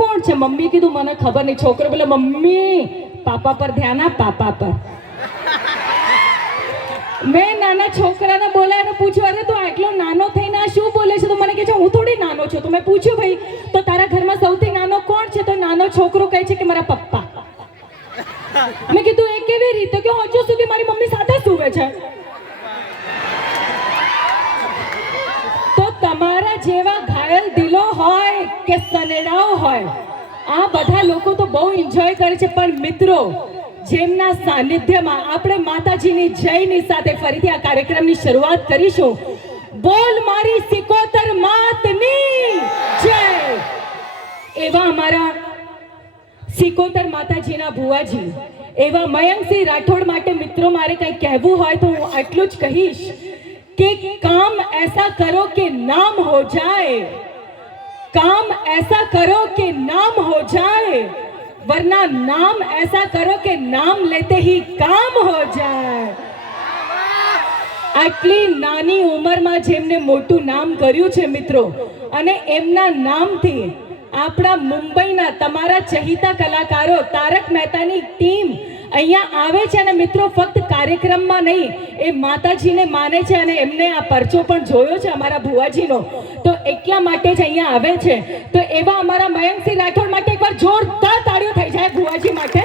કોણ છે? મમ્મી કીધું મને ખબર નહીં. છોકરો બોલે મમ્મી પાપા પર ધ્યાન આપ, પાપા પર. મેં નાના છોકરાને બોલાવીને પૂછ્યું, અરે તું આટલો નાનો થઈને આ શું બોલે છે? તો મને કહે છે હું થોડી નાનો છું. તો મેં પૂછ્યું ભાઈ તો તારા ઘરમાં સૌથી નાનો કોણ છે? તો નાનો છોકરો કહે છે કે મારા પપ્પા. મેં કીધું એ કેવી રીતે? કે હજુ સુધી મારી મમ્મી સાથે સૂવે છે. તો તમારા જેવા ઘાયલ દિલો હોય કે સનેડાઓ હોય, આ બધા લોકો તો બહુ એન્જોય કરે છે. પણ મિત્રો, જેમના સાનિધ્યમાં આપણે માતાજીની જયની સાથે ફરીથી આ કાર્યક્રમની શરૂઆત કરીશું. બોલ મારી સિકોતર માતની જય. એવા અમારા સિકોતર માતાજીના ભુવાજી, એવા મયંકસિંહ રાઠોડ માટે મિત્રો મારે કંઈ કહેવું હોય તો હું આટલું જ કહીશ કે કામ ऐसा करो कि नाम हो जाए, काम ऐसा करो कि नाम हो जाए, वरना नाम ऐसा करो कि नाम लेते ही काम हो जाए. આટલી નાની ઉંમરમાં જેમને મોટું નામ કર્યું છે મિત્રો, અને એમના નામથી આપણા મુંબઈના તમારા ચહિતા કલાકારો તારક મહેતાની ટીમ અહીંયા આવે છે. અને મિત્રો ફક્ત કાર્યક્રમમાં નહીં, એ માતાજીને માને છે અને એમને આ પરચો પણ જોયો છે અમારા ભુવાજીનો, તો એટલા માટે જ અહીંયા આવે છે. તો એવા અમારા મયંકસિંહ રાઠોડ માટે એકવાર જોરદાર તાળીઓ થઈ જાય ભુવાજી માટે.